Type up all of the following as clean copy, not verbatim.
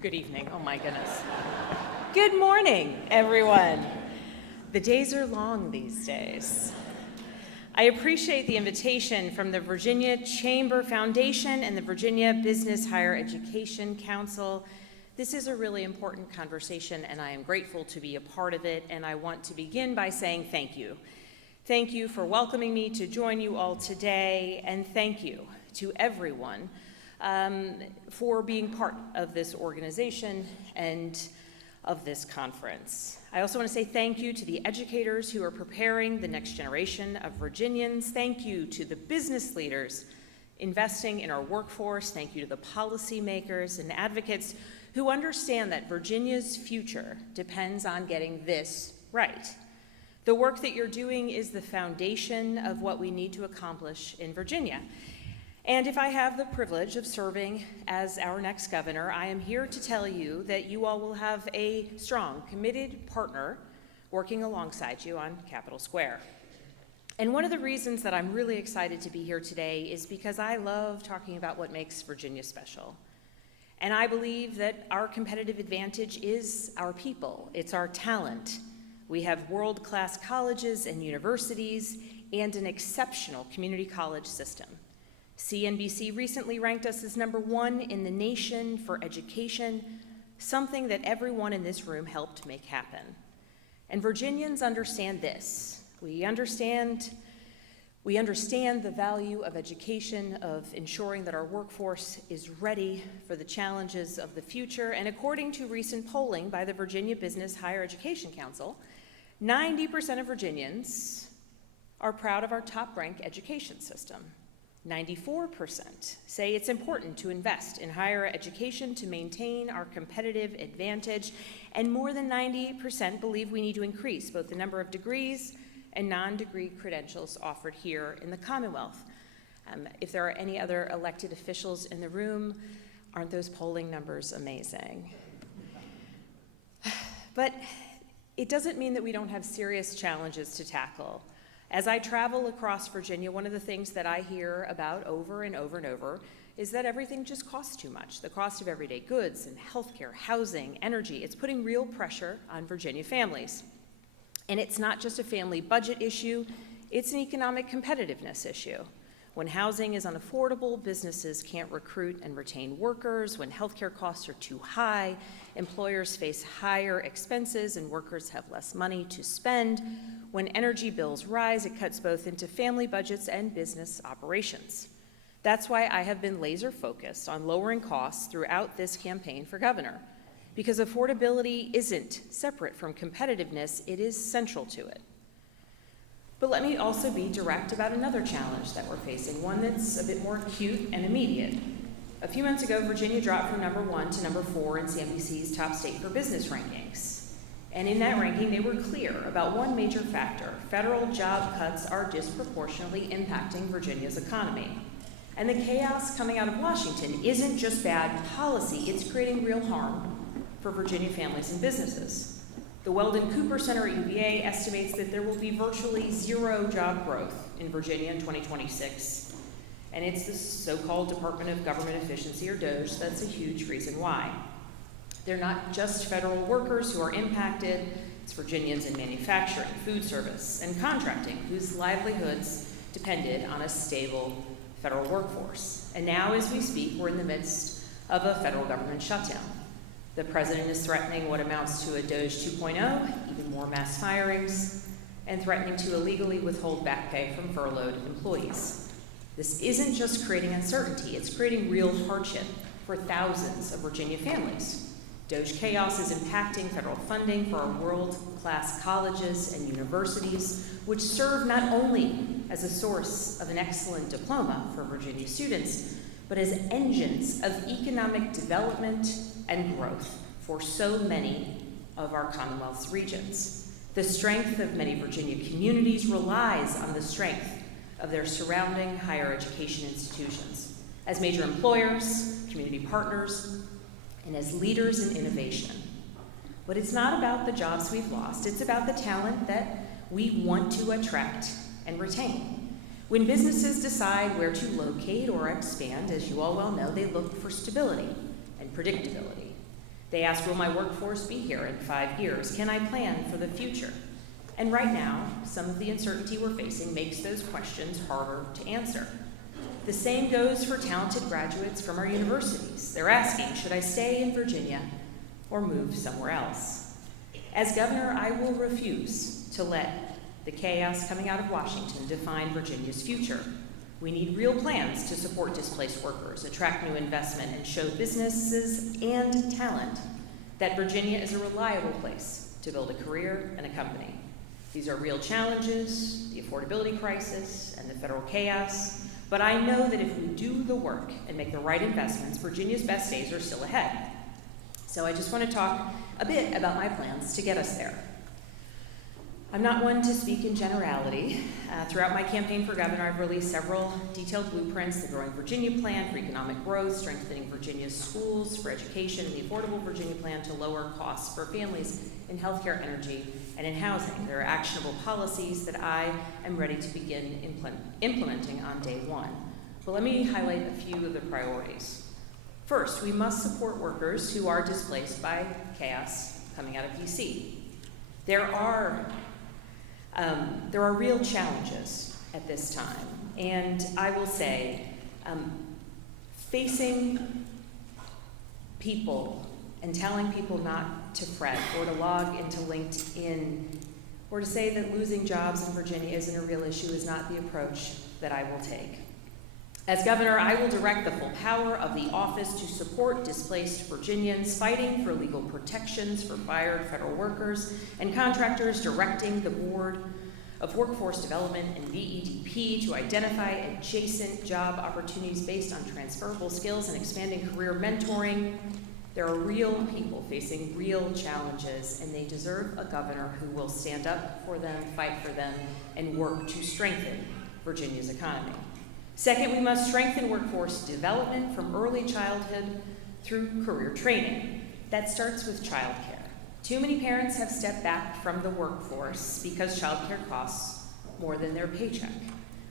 Good evening. Oh my goodness. Good morning, everyone. The days are long these days. I appreciate the invitation from the Virginia Chamber Foundation and the Virginia Business Higher Education Council. This is a really important conversation, and I am grateful to be a part of it, and I want to begin by saying thank you. Thank you for welcoming me to join you all today, and thank you to everyone for being part of this organization and of this conference. I also want to say thank you to the educators who are preparing the next generation of Virginians. Thank you to the business leaders investing in our workforce. Thank you to the policymakers and advocates who understand that Virginia's future depends on getting this right. The work that you're doing is the foundation of what we need to accomplish in Virginia. And if I have the privilege of serving as our next governor, I am here to tell you that you all will have a strong, committed partner working alongside you on Capitol Square. And one of the reasons that I'm really excited to be here today is because I love talking about what makes Virginia special. And I believe that our competitive advantage is our people. It's our talent. We have world-class colleges and universities and an exceptional community college system. CNBC recently ranked us as #1 in the nation for education, something that everyone in this room helped make happen. And Virginians understand this. We understand the value of education, of ensuring that our workforce is ready for the challenges of the future. And according to recent polling by the Virginia Business Higher Education Council, 90% of Virginians are proud of our top-ranked education system. 94% say it's important to invest in higher education to maintain our competitive advantage, and more than 90% believe we need to increase both the number of degrees and non-degree credentials offered here in the Commonwealth. If there are any other elected officials in the room, aren't those polling numbers amazing? But it doesn't mean that we don't have serious challenges to tackle. As I travel across Virginia, one of the things that I hear about over and over and over is that everything just costs too much. The cost of everyday goods and healthcare, housing, energy, it's putting real pressure on Virginia families. And it's not just a family budget issue, it's an economic competitiveness issue. When housing is unaffordable, businesses can't recruit and retain workers. When healthcare costs are too high, employers face higher expenses and workers have less money to spend. When energy bills rise, it cuts both into family budgets and business operations. That's why I have been laser focused on lowering costs throughout this campaign for governor, because affordability isn't separate from competitiveness, it is central to it. But let me also be direct about another challenge that we're facing, one that's a bit more acute and immediate. A few months ago, Virginia dropped from #1 to #4 in CNBC's top state for business rankings. And in that ranking, they were clear about one major factor: federal job cuts are disproportionately impacting Virginia's economy. And the chaos coming out of Washington isn't just bad policy, it's creating real harm for Virginia families and businesses. The Weldon Cooper Center at UVA estimates that there will be virtually zero job growth in Virginia in 2026. And it's the so-called Department of Government Efficiency, or DOGE, that's a huge reason why. They're not just federal workers who are impacted, it's Virginians in manufacturing, food service, and contracting whose livelihoods depended on a stable federal workforce. And now, as we speak, we're in the midst of a federal government shutdown. The president is threatening what amounts to a DOGE 2.0, even more mass firings, and threatening to illegally withhold back pay from furloughed employees. This isn't just creating uncertainty, it's creating real hardship for thousands of Virginia families. DOGE chaos is impacting federal funding for our world-class colleges and universities, which serve not only as a source of an excellent diploma for Virginia students, but as engines of economic development and growth for so many of our Commonwealth's regions. The strength of many Virginia communities relies on the strength of their surrounding higher education institutions. As major employers, community partners, and as leaders in innovation. But it's not about the jobs we've lost, it's about the talent that we want to attract and retain. When businesses decide where to locate or expand, as you all well know, they look for stability and predictability. They ask, will my workforce be here in 5 years? Can I plan for the future? And right now, some of the uncertainty we're facing makes those questions harder to answer. The same goes for talented graduates from our universities. They're asking, should I stay in Virginia or move somewhere else? As governor, I will refuse to let the chaos coming out of Washington define Virginia's future. We need real plans to support displaced workers, attract new investment, and show businesses and talent that Virginia is a reliable place to build a career and a company. These are real challenges, the affordability crisis, and the federal chaos, but I know that if we do the work and make the right investments, Virginia's best days are still ahead. So I just want to talk a bit about my plans to get us there. I'm not one to speak in generality. Throughout my campaign for governor, I've released several detailed blueprints: the Growing Virginia Plan for economic growth, strengthening Virginia's schools for education, and the Affordable Virginia Plan to lower costs for families in healthcare, energy, and in housing. There are actionable policies that I am ready to begin implementing on day one. But let me highlight a few of the priorities. First, we must support workers who are displaced by chaos coming out of DC. There are real challenges at this time, and I will say, facing people and telling people not to fret or to log into LinkedIn or to say that losing jobs in Virginia isn't a real issue is not the approach that I will take. As governor, I will direct the full power of the office to support displaced Virginians fighting for legal protections for fired federal workers and contractors, directing the Board of Workforce Development and VEDP to identify adjacent job opportunities based on transferable skills and expanding career mentoring. There are real people facing real challenges, and they deserve a governor who will stand up for them, fight for them, and work to strengthen Virginia's economy. Second, we must strengthen workforce development from early childhood through career training. That starts with childcare. Too many parents have stepped back from the workforce because childcare costs more than their paycheck.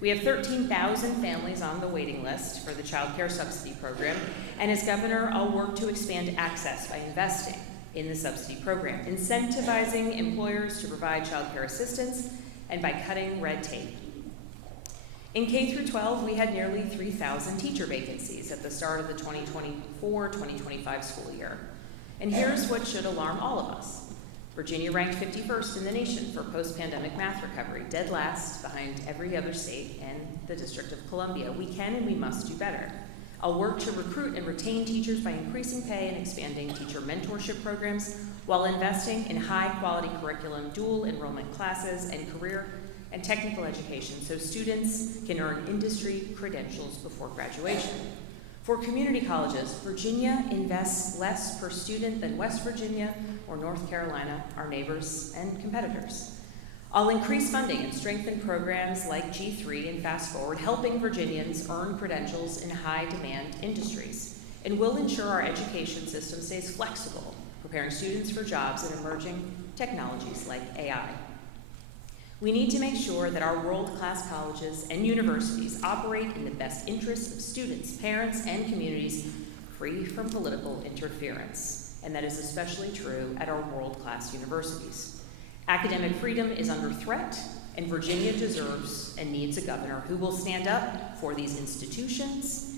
We have 13,000 families on the waiting list for the childcare subsidy program, and as governor, I'll work to expand access by investing in the subsidy program, incentivizing employers to provide childcare assistance, and by cutting red tape. In K through 12, we had nearly 3,000 teacher vacancies at the start of the 2024-2025 school year. And here's what should alarm all of us. Virginia ranked 51st in the nation for post-pandemic math recovery, dead last behind every other state and the District of Columbia. We can and we must do better. I'll work to recruit and retain teachers by increasing pay and expanding teacher mentorship programs while investing in high-quality curriculum, dual enrollment classes, and career and technical education so students can earn industry credentials before graduation. For community colleges, Virginia invests less per student than West Virginia or North Carolina, our neighbors and competitors. I'll increase funding and strengthen programs like G3 and Fast Forward, helping Virginians earn credentials in high-demand industries. And we'll ensure our education system stays flexible, preparing students for jobs in emerging technologies like AI. We need to make sure that our world-class colleges and universities operate in the best interests of students, parents, and communities, free from political interference. And that is especially true at our world-class universities. Academic freedom is under threat, and Virginia deserves and needs a governor who will stand up for these institutions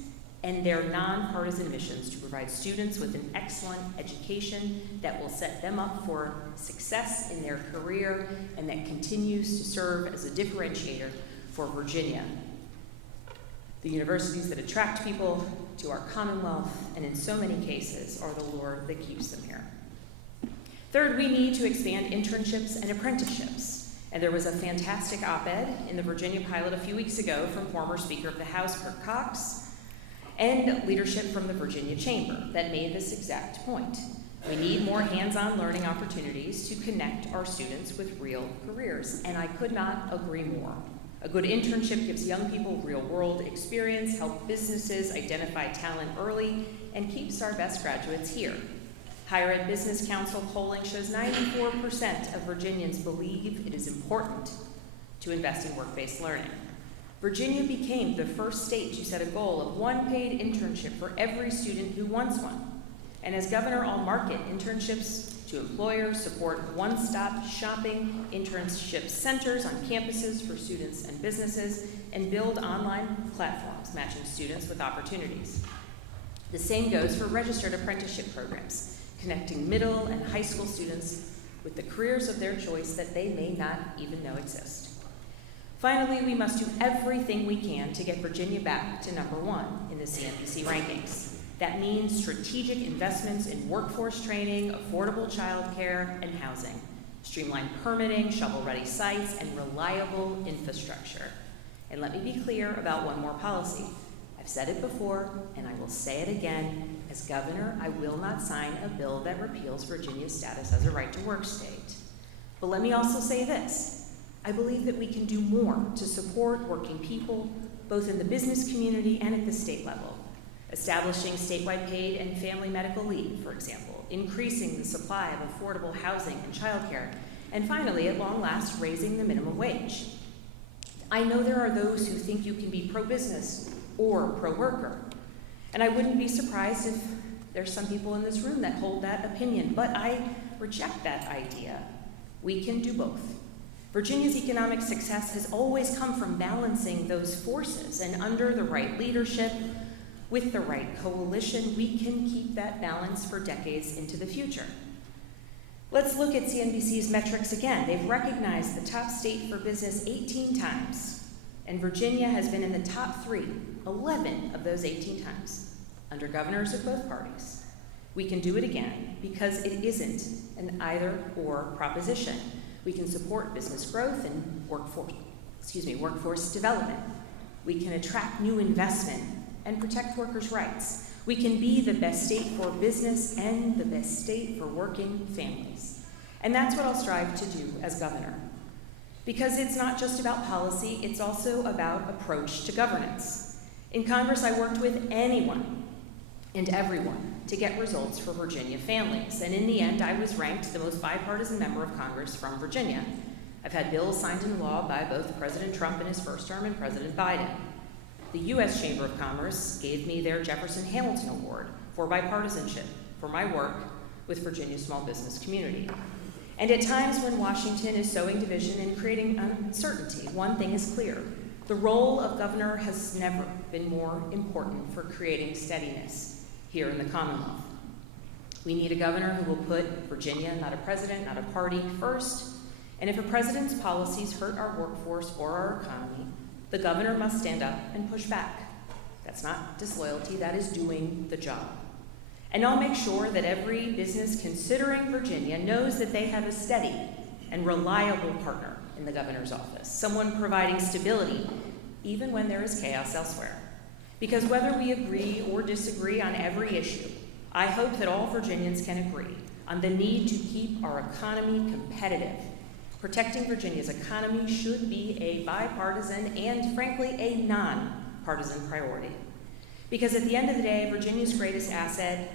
and their nonpartisan missions to provide students with an excellent education that will set them up for success in their career and that continues to serve as a differentiator for Virginia. The universities that attract people to our Commonwealth, and in so many cases, are the lure that keeps them here. Third, we need to expand internships and apprenticeships. And there was a fantastic op-ed in the Virginia Pilot a few weeks ago from former Speaker of the House, Kirk Cox, and leadership from the Virginia Chamber that made this exact point. We need more hands-on learning opportunities to connect our students with real careers, and I could not agree more. A good internship gives young people real-world experience, helps businesses identify talent early, and keeps our best graduates here. Higher Ed Business Council polling shows 94% of Virginians believe it is important to invest in work-based learning. Virginia became the first state to set a goal of one paid internship for every student who wants one. And as governor, I'll market internships to employers, support one-stop shopping, internship centers on campuses for students and businesses, and build online platforms matching students with opportunities. The same goes for registered apprenticeship programs, connecting middle and high school students with the careers of their choice that they may not even know exist. Finally, we must do everything we can to get Virginia back to #1 in the CNBC rankings. That means strategic investments in workforce training, affordable childcare, and housing, streamlined permitting, shovel-ready sites, and reliable infrastructure. And let me be clear about one more policy. I've said it before, and I will say it again. As governor, I will not sign a bill that repeals Virginia's status as a right-to-work state. But let me also say this. I believe that we can do more to support working people, both in the business community and at the state level. Establishing statewide paid and family medical leave, for example, increasing the supply of affordable housing and childcare, and finally, at long last, raising the minimum wage. I know there are those who think you can be pro-business or pro-worker, and I wouldn't be surprised if there's some people in this room that hold that opinion, but I reject that idea. We can do both. Virginia's economic success has always come from balancing those forces, and under the right leadership, with the right coalition, we can keep that balance for decades into the future. Let's look at CNBC's metrics again. They've recognized the top state for business 18 times, and Virginia has been in the top 3, 11 of those 18 times, under governors of both parties. We can do it again because it isn't an either-or proposition. We can support business growth and workforce development. We can attract new investment and protect workers' rights. We can be the best state for business and the best state for working families. And that's what I'll strive to do as governor. Because it's not just about policy, it's also about approach to governance. In Congress, I worked with anyone and everyone to get results for Virginia families. And in the end, I was ranked the most bipartisan member of Congress from Virginia. I've had bills signed into law by both President Trump in his first term and President Biden. The U.S. Chamber of Commerce gave me their Jefferson Hamilton Award for bipartisanship for my work with Virginia's small business community. And at times when Washington is sowing division and creating uncertainty, one thing is clear. The role of governor has never been more important for creating steadiness here in the Commonwealth. We need a governor who will put Virginia, not a president, not a party, first. And if a president's policies hurt our workforce or our economy, the governor must stand up and push back. That's not disloyalty, that is doing the job. And I'll make sure that every business considering Virginia knows that they have a steady and reliable partner in the governor's office, someone providing stability even when there is chaos elsewhere. Because whether we agree or disagree on every issue, I hope that all Virginians can agree on the need to keep our economy competitive. Protecting Virginia's economy should be a bipartisan and, frankly, a non-partisan priority. Because at the end of the day, Virginia's greatest asset,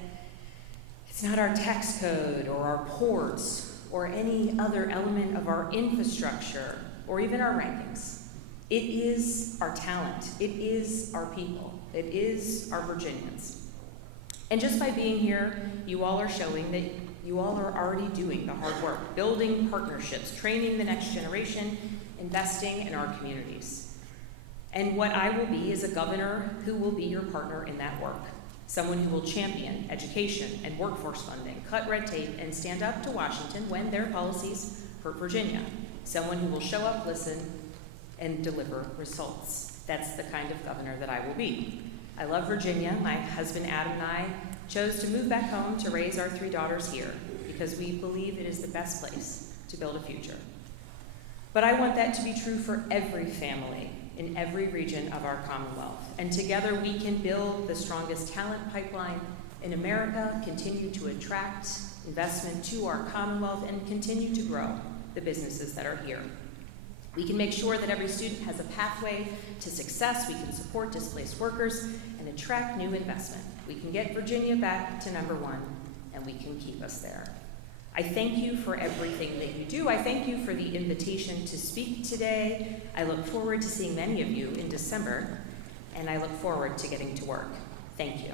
it's not our tax code or our ports or any other element of our infrastructure or even our rankings. It is our talent. It is our people. It is our Virginians. And just by being here, you all are showing that you all are already doing the hard work, building partnerships, training the next generation, investing in our communities. And what I will be is a governor who will be your partner in that work, someone who will champion education and workforce funding, cut red tape, and stand up to Washington when their policies hurt Virginia, someone who will show up, listen, and deliver results. That's the kind of governor that I will be. I love Virginia. My husband Adam and I chose to move back home to raise our 3 daughters here because we believe it is the best place to build a future. But I want that to be true for every family in every region of our Commonwealth. And together we can build the strongest talent pipeline in America, continue to attract investment to our Commonwealth, and continue to grow the businesses that are here. We can make sure that every student has a pathway to success. We can support displaced workers and attract new investment. We can get Virginia back to #1, and we can keep us there. I thank you for everything that you do. I thank you for the invitation to speak today. I look forward to seeing many of you in December, and I look forward to getting to work. Thank you.